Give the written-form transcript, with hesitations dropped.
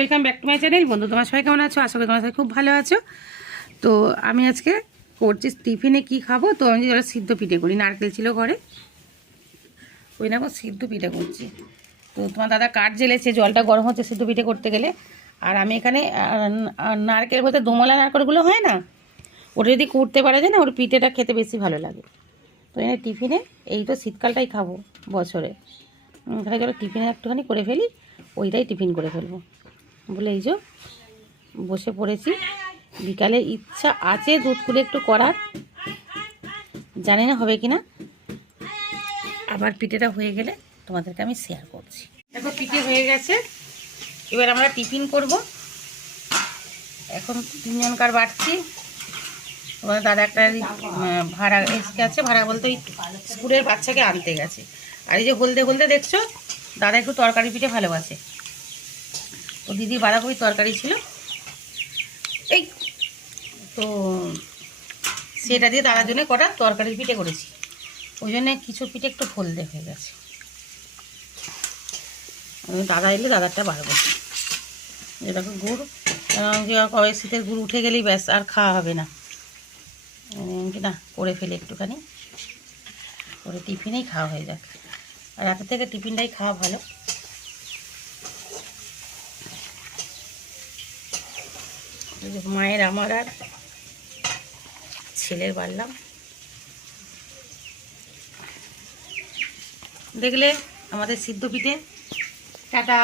Welcome back to my channel. বন্ধু তোমার সবাই কেমন আছো? আশা করি তোমার সবাই খুব ভালো আছো। তো আমি আজকে করছি টিফিনে কি খাবো। তো আমি যেটা সিদ্ধ পিঠে করি, নারকেল ছিল ঘরে, ওই না সিদ্ধ পিঠে করছি। তো তোমার দাদা কাঠ জ্বেলেছে, জলটা গরম হচ্ছে সিদ্ধ পিঠে করতে গেলে। আর আমি এখানে নারকেল বলতে দোমলা নারকেলগুলো হয় না, ওটা যদি কুটতে পারা যায় না, ওর পিঠেটা খেতে বেশি ভালো লাগে। তো এখানে টিফিনে এই তো শীতকালটাই খাবো বছরে, এখানে চলো টিফিনে একটুখানি করে ফেলি, ওইটাই টিফিন করে ফেলবো বলে এই যে বসে পড়েছি। বিকালে ইচ্ছা আছে দুধ করে একটু করার, জানি না হবে কি না। আবার পিঠেটা হয়ে গেলে তোমাদেরকে আমি শেয়ার করছি। দেখো পিঠে হয়ে গেছে, এবার আমরা টিফিন করব। এখন 3 জনকার বাড়ছি। তোমাদের দাদা একটা ভাড়া এসে আছে, ভাড়া বলতে ওই স্কুলের বাচ্চাকে আনতে গেছে। আর এই যে হলদে হলদে দেখছো, দাদা একটু তরকারি পিঠে ভালোবাসে, তো দিদি বাঁধাকপির তরকারি ছিল এই, তো সেটা দিয়ে দাদার জন্য কটা তরকারির পিঠে করেছি। ওই জন্যে কিছু পিঠে একটু হলদে হয়ে গেছে। দাদা এলে দাদারটা বাড়বো। যে দেখো গুড়, যে কবে শীতের গুড় উঠে গেলেই ব্যাস আর খাওয়া হবে না, না করে ফেলে একটুখানি করে টিফিনেই খাওয়া হয়ে যাক। আর রাতের থেকে টিফিনটাই খাওয়া ভালো। মায়ের আমার আর ছেলের বাড়লাম, দেখলে আমাদের সিদ্ধ পিঠে। টাটা।